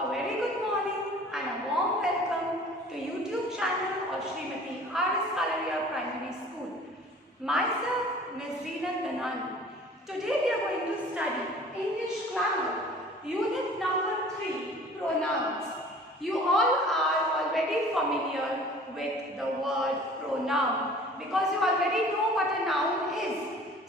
A very good morning and a warm welcome to YouTube channel of Srimati R.S. Kalaria Primary School. Myself, Ms. Reena Danani. Today we are going to study English Grammar, Unit number 3, Pronouns. You all are already familiar with the word pronoun because you already know what a noun is.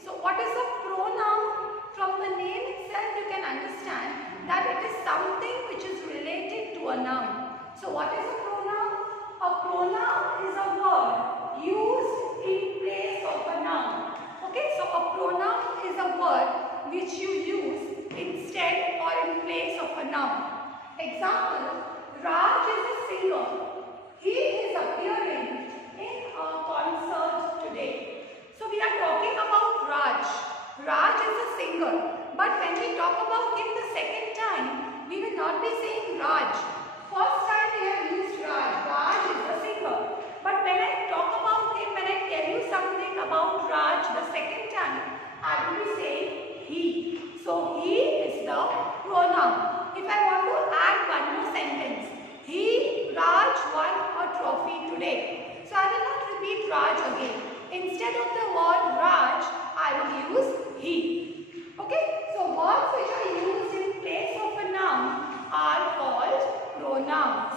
So what is a pronoun? From the name itself you can understand that it is something which is related to a noun. So what is a pronoun? A pronoun is a word used in place of a noun. Okay, so a pronoun is a word which you use instead or in place of a noun. Example, Raj is a singer. He is appearing in a concert today. So we are talking about Raj. Raj is a singer. But when we talk about him the second time, we will not be saying Raj. First time we have used Raj. Raj is a singer. But when I talk about him, when I tell you something about Raj the second time, I will be saying he. So he is the pronoun. If I want to add one more sentence, Raj won a trophy today. So I will not repeat Raj again. Instead of the word Raj, I will use he. Okay, so words which are used in place of a noun are called pronouns.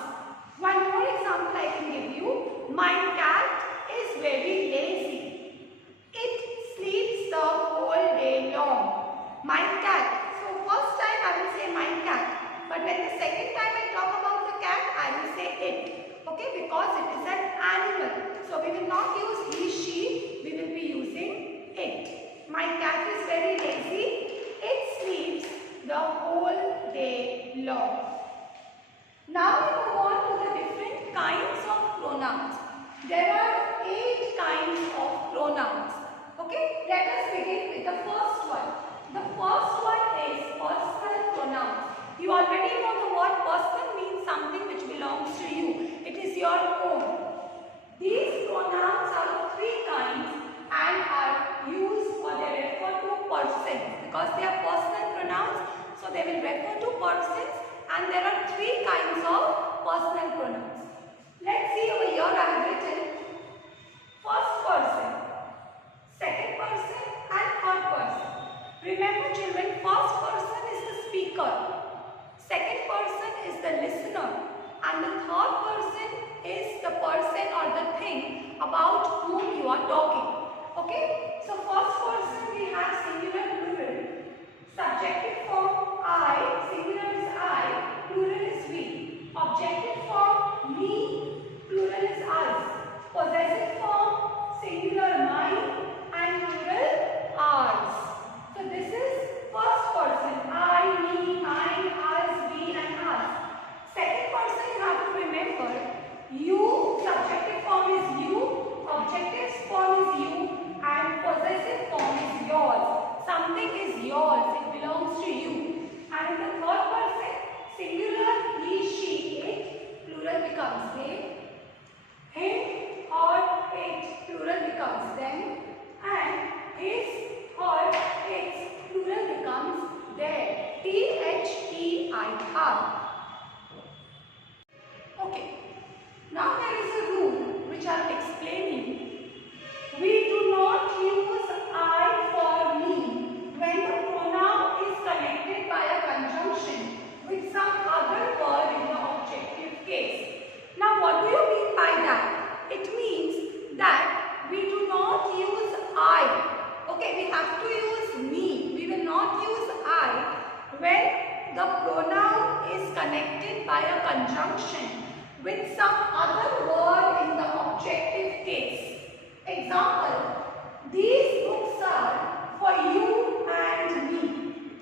One more example I can give you. My cat is very lazy. It sleeps the whole day long. My cat. So first time I will say my cat. But when the second time I talk about the cat, I will say it. Okay, because it is an animal. So we will not use he, she. We will be using it. My cat is very lazy. It sleeps the whole day long. Now we move on to the different kinds of pronouns. There are 8 kinds of pronouns. Okay, let us begin with the first one. The first one is personal pronouns. You already know the word personal means something which belongs to you. It is your own. These pronouns are of 3 kinds and are used or they refer to persons because they are personal pronouns. So they will refer to persons and there are 3 kinds of personal pronouns. Let's see over here I have written first person, second person and third person. Remember children, first person is the speaker, second person is the listener and the third person is the person or the thing about whom you are talking. Okay, so first person we have singular, plural. Subjective form I, singular is I, plural is we. Objective form me, plural is us. Possessive form singular mine and plural ours. So this is first person I, me, mine, us, we and us. Second person you have to remember you, subjective form is you, objective form is you and possessive form is yours. Something is yours, it belongs to you. And in the third person, singular he, she, it, plural becomes they, him or it, plural becomes them, and his or its, plural becomes their. T-H-E-I-R. Okay. Now there is a rule which I am explaining. We do not use I for me when the pronoun is connected by a conjunction with some other word in the objective case. Now what do you mean by that? It means that we do not use I. Okay, we have to use me. We will not use I when the pronoun is connected by a conjunction with some other word in the objective case. Example, these books are for you and me.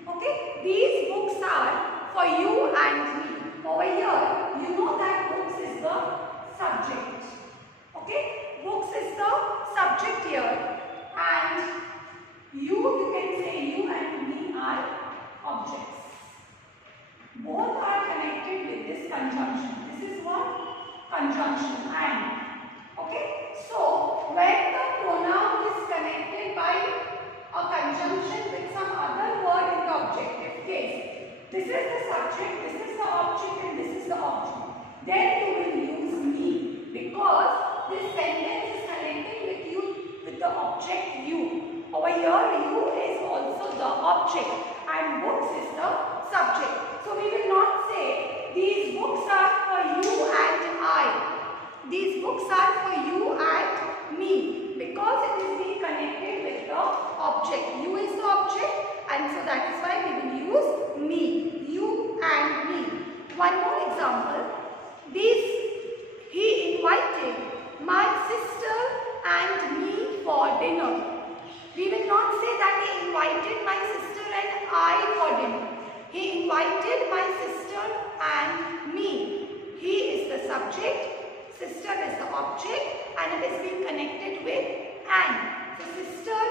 Okay, these books are for you and me. Over here, you know that books is the subject. Okay, books is the subject here and you can say you and me are objects. Both are connected with this conjunction. This is what? Conjunction and. Okay. So, when the pronoun is connected by a conjunction with some other word in the objective case, This is the subject, this is the object, and this is the object. Then you will use me, because this sentence is connected with the object you. Over here, you is also the object and books is the subject. So we will not say these books are for you and I. These books are for you and me, because it is being connected with the object. You is the object, and so that is why we will use me. You and me. One more example. He invited my sister and me for dinner. We will not say that he invited my sister and I for dinner. He invited my sister and me. He is the subject, sister is the object, and it is being connected with and. So sister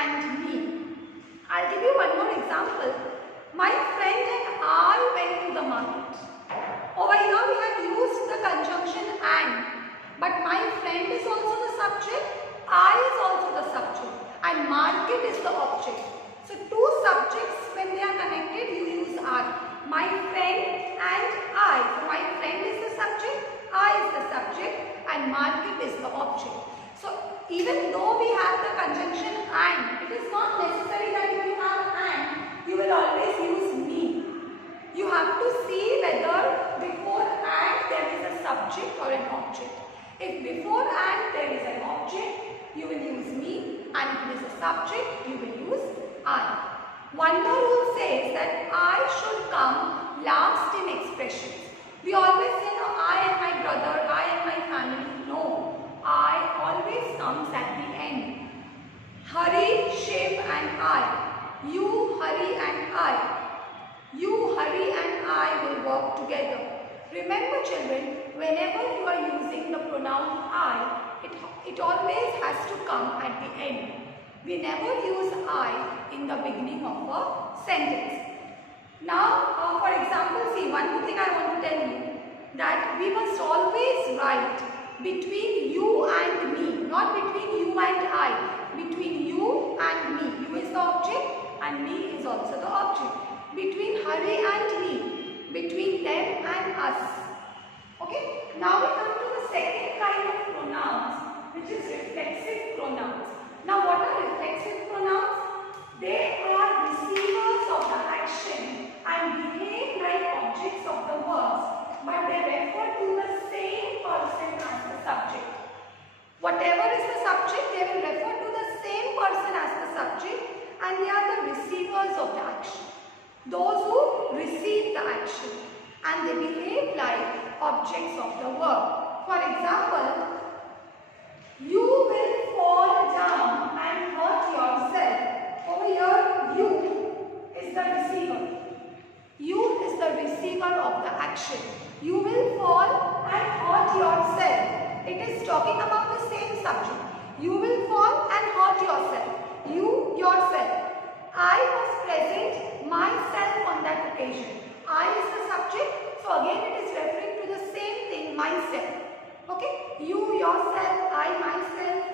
and me. I'll give you one more example. My friend and I went to the market. Over here we have used the conjunction and, but my friend is also the subject, I is also the subject, and market is the object. So two subjects, when they are connected, you use are. My friend and I. So my friend is the subject, I is the subject, and market is the object. So even though we have the conjunction and, it is not necessary that if you have and, you will always use me. You have to see whether before and there is a subject or an object. If before and there is an object, you will use me, and if it is a subject, you will use I. One more rule says that I should come last in expressions. We always say, no, I and my brother, I and my family. No, I always comes at the end. Hari, Shiv and I. You, Hari and I. You, Hari and I will work together. Remember children, whenever you are using the pronoun I, it always has to come at the end. We never use I in the beginning of a sentence. Now, for example, see, one more thing I want to tell you, that we must always write between you and me, not between you and I. Between you and me. You is the object and me is also the object. Between Hari and me, between them and us. Okay? Now we come to the second kind of pronouns, which is reflexive pronouns. Now what are reflexive pronouns? They are receivers of the action and behave like objects of the words, but they refer to the same person as the subject. Whatever is the subject, they will refer to the same person as the subject, and they are the receivers of the action. Those who receive the action, and they behave like objects of the verb. For example, you will fall down and hurt yourself. Over here, you is the receiver. You is the receiver of the action. You will fall and hurt yourself. It is talking about the same subject. You will fall and hurt yourself. You, yourself. I was present myself on that occasion. I is the subject, so again it is referring to the same thing, myself. Okay? You, yourself, I, myself.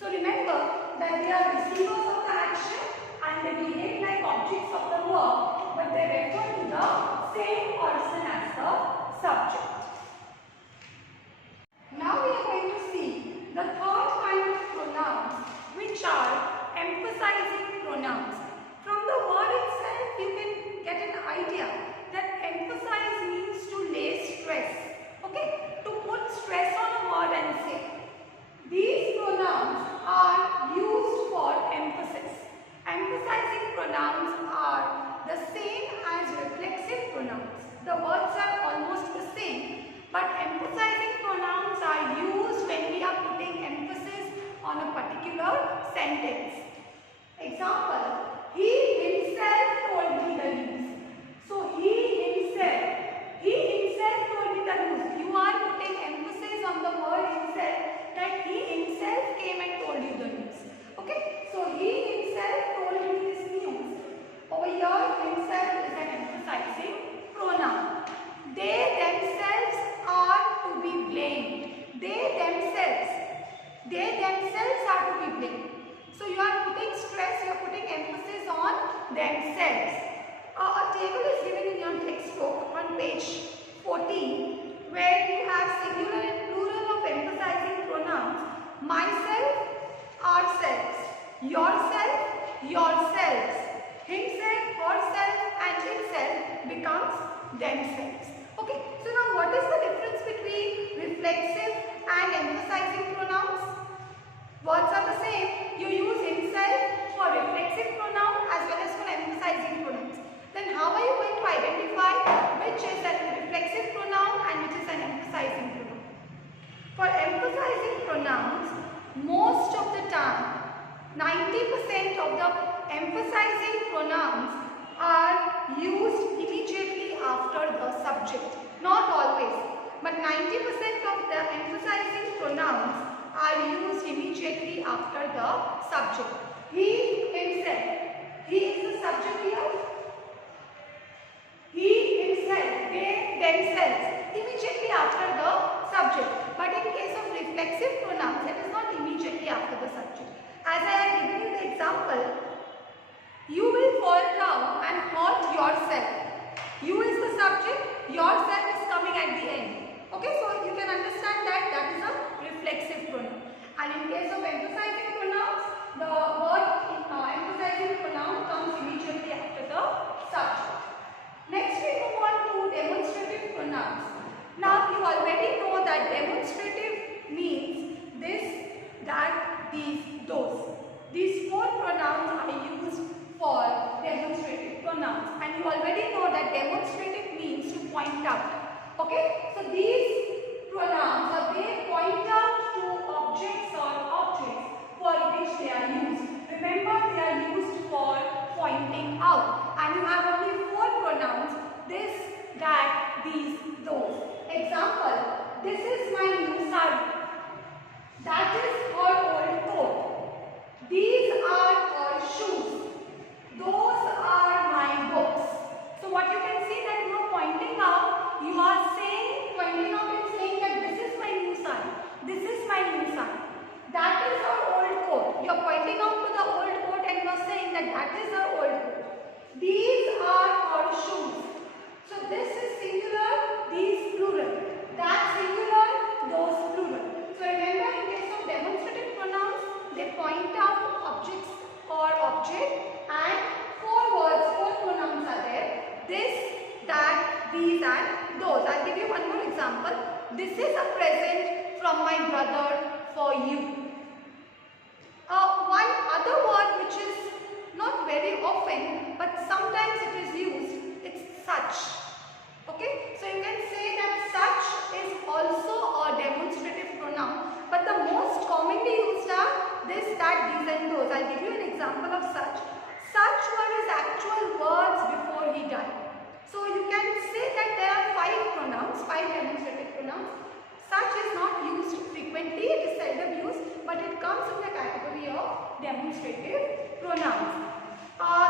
So remember that they are receivers of the action and they behave like objects of the verb, but they refer to the same person as the subject. Now we are going to see the third kind of pronouns, which are emphasizing pronouns. From the word itself, you can get an idea that emphasize means to lay stress. Okay, to put stress on a word and say. These pronouns are used for emphasis. Emphasizing pronouns are the same as reflexive pronouns. The words are almost the same, but emphasizing pronouns are used when we are putting emphasis on a particular sentence. Example, he himself told me the news. So he himself told me the news. You are putting emphasis on the word himself, that he himself came and told you the news. Okay, so he himself told me this news. Over here, himself is an emphasizing pronoun. They themselves are to be blamed. They themselves are to be blamed. So you are putting stress, you are putting yourself, yourselves, himself, herself and itself becomes themselves. Okay, so now what is the difference between reflexive and emphasizing pronouns? Words are the same. You use himself for reflexive pronoun as well as for emphasizing pronouns. Then how are you going to identify which is a reflexive pronoun and which is an emphasizing pronoun? For emphasizing pronouns, most of the time, 90% of the emphasizing pronouns are used immediately after the subject. Not always, but 90% of the emphasizing pronouns are used immediately after the subject. He, himself. He is the subject here. He, himself. They, themselves. Immediately after the subject. But in case of reflexive pronouns, it is not immediately after the subject. As I have given you the example, you will fall down and hurt yourself. You is the subject, yourself is coming at the end. Okay, so you can understand that that is a reflexive pronoun. And in case of emphasizing pronouns, the word emphasizing pronoun comes immediately after the subject. Next we move on to demonstrative pronouns. Now you already know that demonstrative means this, that, these, those. These four pronouns are used for demonstrative pronouns. And you already know that demonstrative means to point out. Okay, so these pronouns they point out to objects or objects for which they are used. Remember, they are used for pointing out. And you have only four pronouns: this, that, these, those. Example: this is my new sari. That is her old coat. These are her shoes. Those are my books. So what you can see that you are pointing out, you are saying, pointing out and saying that this is my new sari. This is my new sari. That is her old coat. You are pointing out to the old coat and you are saying that that is her old coat. These are her shoes. So this is singular, these plural. That singular, those plural. So remember, in case of demonstrative pronouns, they point out objects or object, and four words, four pronouns are there: this, that, these and those. I'll give you one more example. This is a present from my brother for you. One other word which is not very often but sometimes it is used, it's such. Okay, so you can say that such is also a demonstrative pronoun, but the most commonly used are this, that, these and those. I'll give you an example of such. Such were his actual words before he died. So you can say that there are five pronouns, five demonstrative pronouns. Such is not used frequently, it is seldom used, but it comes in the category of demonstrative pronouns.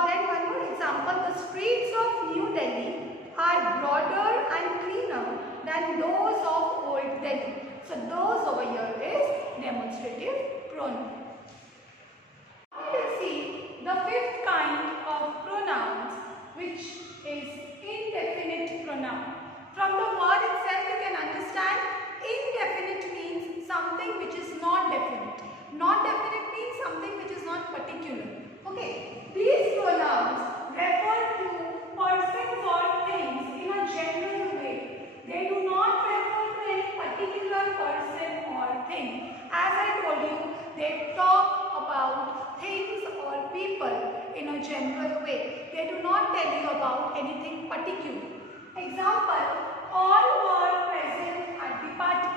Then one more example: the streets of New Delhi are broader and cleaner than those of Old Delhi. So those over here is demonstrative pronoun. You can see the fifth kind of pronouns, which is indefinite pronoun. From the word itself you can understand indefinite means something which is not definite. Not definite means something which is not particular. Okay, these pronouns refer to persons or things in a general way. They do not refer to any particular person or thing. As I told you, they talk about things or people in a general way. They do not tell you about anything particular. Example: all were present at the party.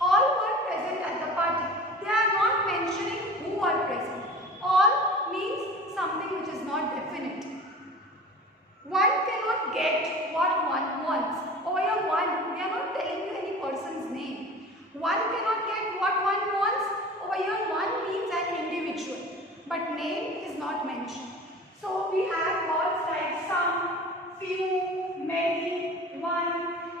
All were present at the party. They are not mentioning who are present. All means something which is not definite. One cannot get what one wants. Over here, one, we are not telling you any person's name. One cannot get what one wants. Over here, one means an individual, but name is not mentioned. So we have words like some, few, many, one,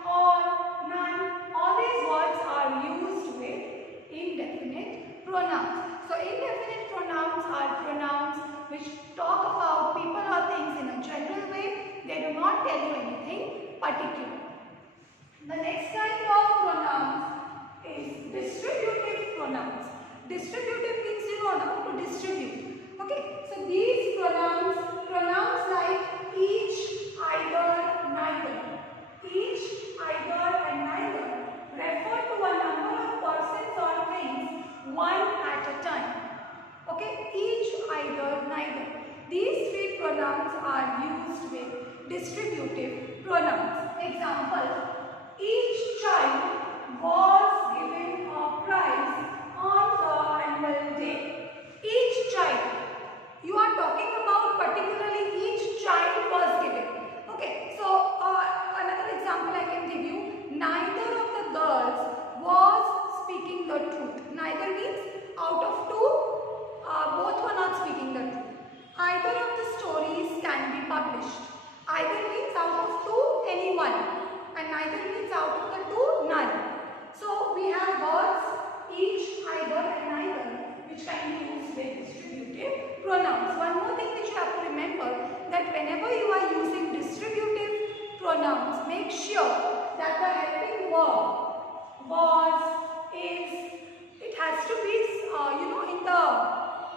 all, none. All these words are used with indefinite pronouns. So indefinite pronouns are pronouns which talk about people or things in a general way. They do not tell you anything particular. The next kind of pronouns is distributive pronouns. Distributive means you know now to distribute. Okay, so these pronouns like each, either, neither. Each, either and neither refer to a number of persons or things one at a time. Okay, each, either, neither. These three pronouns are used with distributive pronouns. Example, each child was given a prize on the annual day. Each child. You are talking about particularly each child was given. Okay, so another example I can give you. Neither of the girls was speaking the truth. Neither means out of two, both were not speaking the truth. Either of the stories can be published. Either means out of two, any one. And neither means out of the two, none. So we have words each, either and neither which can be used with distributive pronouns. One more thing which you have to remember, that whenever you are using distributive pronouns, make sure that the helping verb was, is, it has to be in the,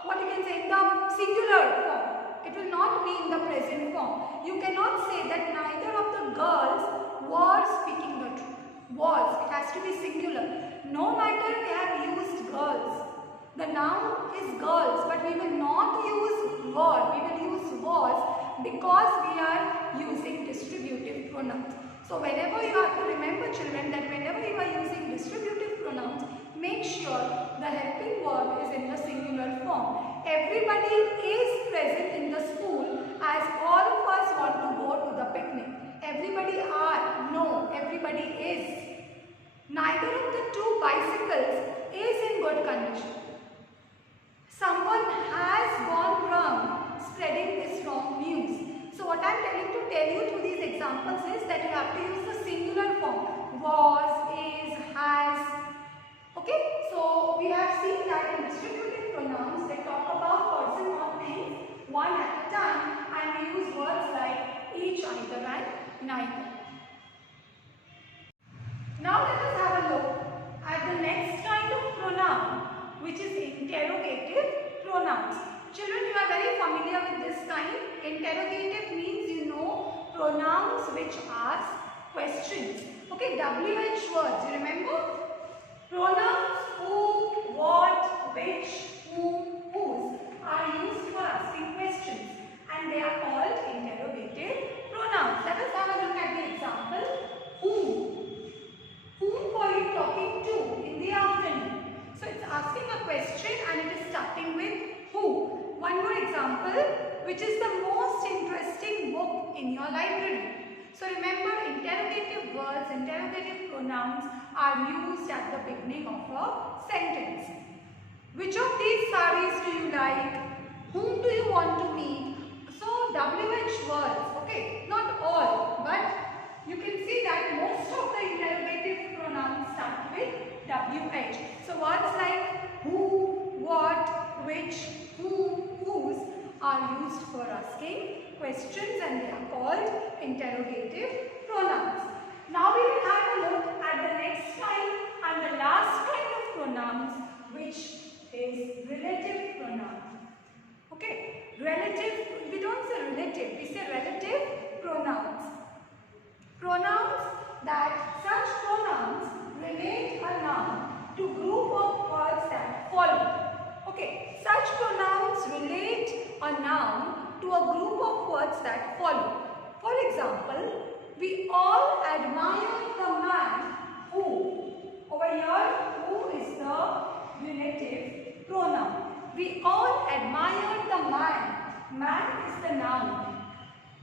what you can say, in the singular form. It will not be in the present form. You cannot say that neither of the girls were speaking the truth. Was, it has to be singular. No matter we have used girls, the noun is girls, but we will not use were, we will use was, because we are using distributive pronouns. So whenever you have to remember, children, that whenever you are using distributive pronouns, make sure the helping verb is in the singular form. Everybody is present in the school as all of us want to go to the picnic. Everybody are, no, everybody is. Neither of the two bicycles is in good condition. Someone has gone wrong spreading this wrong news. So what I am trying to tell you through these examples is that you have to use the singular form. Was, is, has. Okay, so we have seen that in distributive pronouns they talk about person or things one at a time, and we use words like each, either and neither. Now let us have a look at the next kind of pronoun, which is interrogative pronouns. Children, you are very familiar with this kind. Interrogative means you know pronouns which ask questions. Okay, WH words, you remember? Pronouns who, what, which, whom, whose are used for asking questions, and they are called interrogative pronouns. Let us have a look at the example. Whom. Whom were you talking to in the afternoon? So it's asking a question and it is starting with who. One more example, which is the most interesting book in your library. So remember, interrogative words, interrogative pronouns are used at the beginning of a sentence. Which of these sarees do you like? Whom do you want to meet? So WH words, okay, not all, but you can see that most of the interrogative pronouns start with WH. So words like who, what, which, whom, whose are used for asking questions, and they are called interrogative pronouns. Now we will have a look at the next kind and the last kind of pronouns, which is relative pronouns. Okay, relative, we don't say relative, we say relative pronouns. Pronouns that such pronouns relate a noun to group of words that follow. Okay, such pronouns relate a noun to a group of words that follow. For example, we all admire the man who. Over here, who is the relative pronoun. We all admire the man. Man is the noun.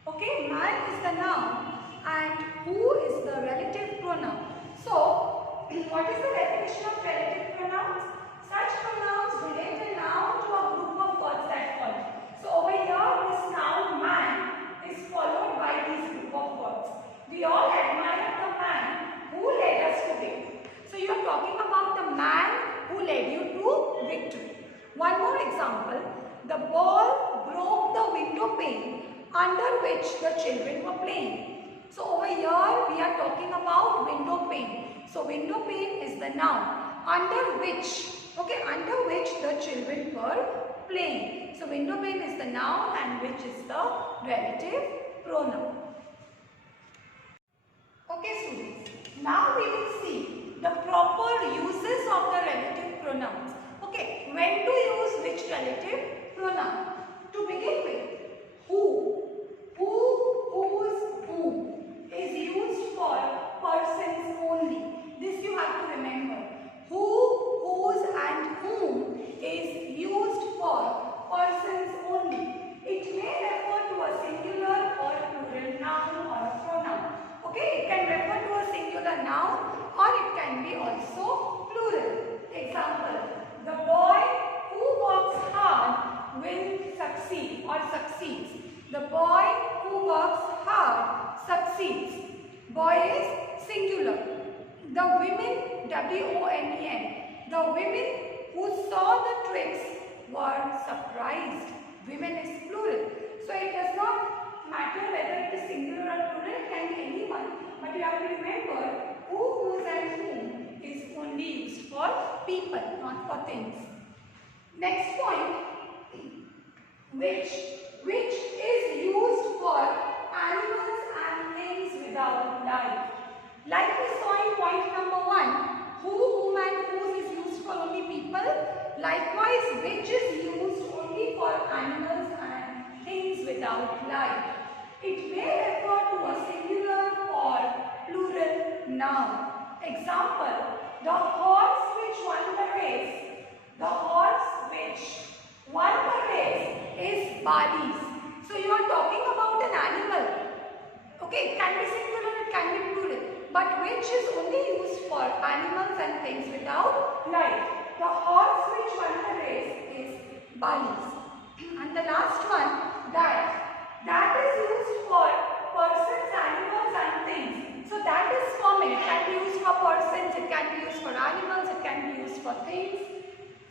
Okay, man is the noun. And who is the relative pronoun. So, what is the definition of relative pronouns? Such pronouns relate a noun to a group of words that follow. So, over here, this noun man is followed by these group of words. We all admire the man who led us to victory. So, you are talking about the man who led you to victory. One more example. The ball broke the window pane under which the children were playing. So over here we are talking about window pane. So window pane is the noun. Under which okay, under which the children were playing. So window pane is the noun and which is the relative pronoun. Okay students, now we will see the proper uses of the relative pronouns. Okay, when to use which relative pronoun? To begin with, who, whose, whom is used for persons only. This you have to remember. Who, whose and whom is used for persons only. It may refer to a singular or plural noun or a pronoun. Okay, it can refer to a singular noun or it can be also plural. Example, the boy who works hard will succeed or succeeds. The boy who works hard succeeds. Boy is singular. The women, W-O-M-E-N, the women who saw the tricks were surprised. Women is plural. So it does not matter whether it is singular or plural, it can be anyone. But you have to remember who, whose and whom is only used for people, not for things. Next point, which is used for animals and things without life. Like we saw in point number 1, who, whom and whose is used for only people. Likewise, which is used only for animals and things without life. It may refer to a singular or plural noun. Example, the horse which won the race. The horse which won the race is Bali's. So you are talking about an animal. Okay, it can be singular, it can be plural. But which is only used for animals and things without life. The horse which won the race is Bali's. And the last one, that is used for persons, animals and things. So that is common. It can be used for persons, it can be used for animals, it can be used for things.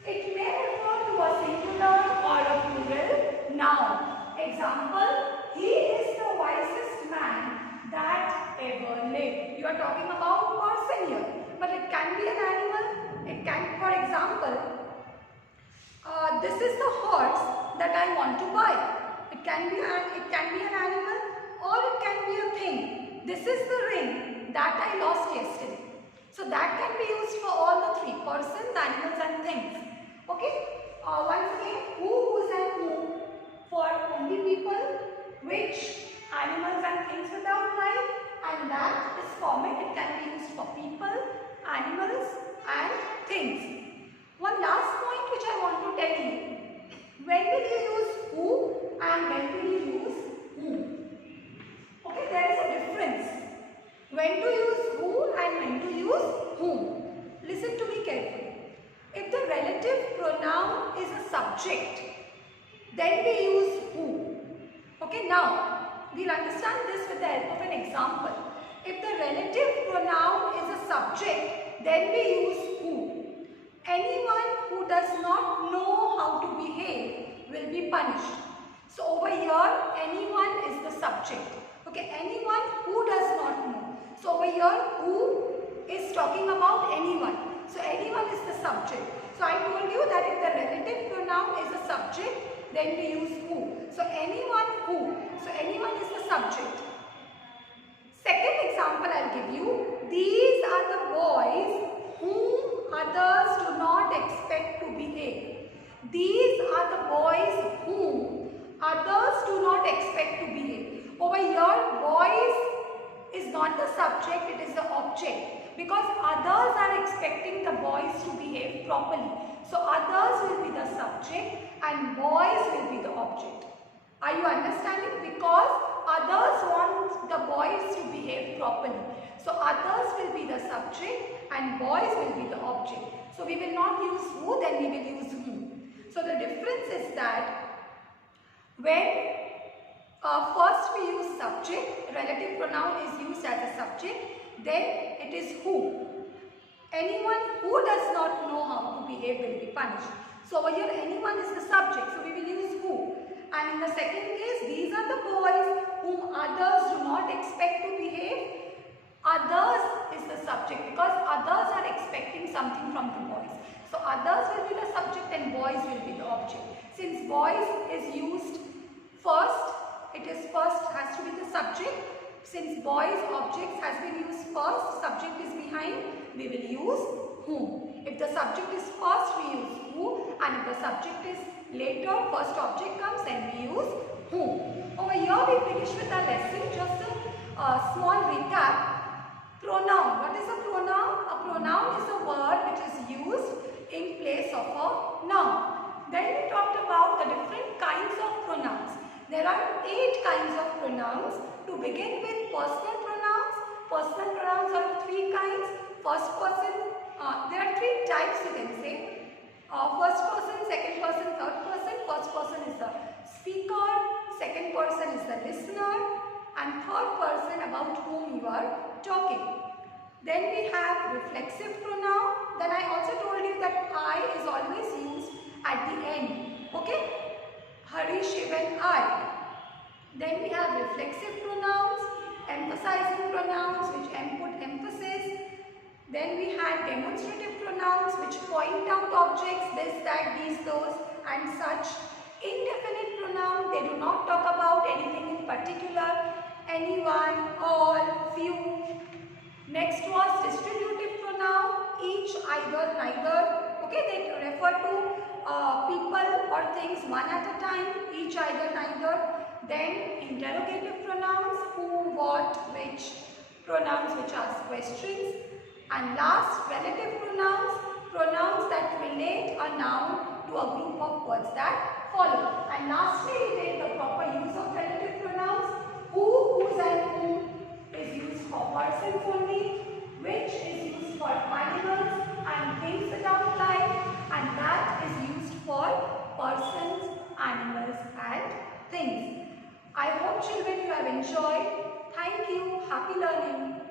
It may refer to a singular or a plural noun. Example, he is the wisest man that ever lived. You are talking about person here, but it can be an animal. It can, for example, this is the horse that I want to buy. It can be an animal or it can be a thing. This is the ring that I lost yesterday. So that can be used for all the three: persons, animals and things. Okay. Once again, who, whose and whom for only people, which, animals and things without life, and that is common. It can be used for people, animals and things. One last point which I want to tell you. When will you use who and when will you use whom? Okay, there is a difference. When to use who and when to use whom. Listen to me carefully. If the relative pronoun is a subject, then we use who. Okay, now we'll understand this with the help of an example. If the relative pronoun is a subject, then we use who. Anyone who does not know how to behave will be punished. So over here, anyone is the subject. Okay, anyone who does not know. So over here, who is talking about anyone. So anyone is the subject. So I told you that if the relative pronoun is a subject, then we use who. So anyone who. So anyone is the subject. Second example I'll give you. These are the boys whom others do not expect to behave. These are the boys whom others do not expect to behave. Over here, boys is not the subject, it is the object. Because others are expecting the boys to behave properly. So others will be the subject and boys will be the object. Are you understanding? Because others want the boys to behave properly. So others will be the subject and boys will be the object. So we will not use who, then we will use whom. So the difference is that when first we use subject, relative pronoun is used as a subject, then it is who. Anyone who does not know how to behave will be punished. So over here anyone is the subject, so we will use who. And in the second case, these are the boys whom others do not expect to behave. Others is the subject because others are expecting something from the boys. So others will be the subject and boys will be the object. Since boys is used first, has to be the subject. Since boys objects has been used first, subject is behind, we will use whom. If the subject is first, we use who, and if the subject is later, first object comes, then we use whom. Over here we finish with our lesson. Just a small recap. Pronoun. What is a pronoun? A pronoun is a word which is used in place of a noun. Then we talked about the different kinds of pronouns. There are 8 kinds of pronouns. To begin with, personal pronouns. Personal pronouns are of 3 kinds. First person, there are 3 types you can say. First person, second person, third person. First person is the speaker, second person is the listener, and third person about whom you are talking. Then we have reflexive pronoun. Then I also told you that I is always used at the end. Okay? Hari, Shiv and I. Then we have reflexive pronouns, emphasizing pronouns which put emphasis. Then we had demonstrative pronouns which point out objects, this, that, these, those and such. Indefinite pronoun, they do not talk about anything in particular, anyone, all, few. Next was distributive pronoun, each, either, neither. Okay, they refer to people or things one at a time, each, either, neither. Then interrogative pronouns, who, what, which, pronouns which ask questions. And last, relative pronouns, pronouns that relate a noun to a group of words that follow. And lastly, we take the proper use of relative pronouns. Who, whose and whom is used for persons only, which is used for animals and things around life, and that is used for persons, animals and things. I hope children you have enjoyed. Thank you. Happy learning.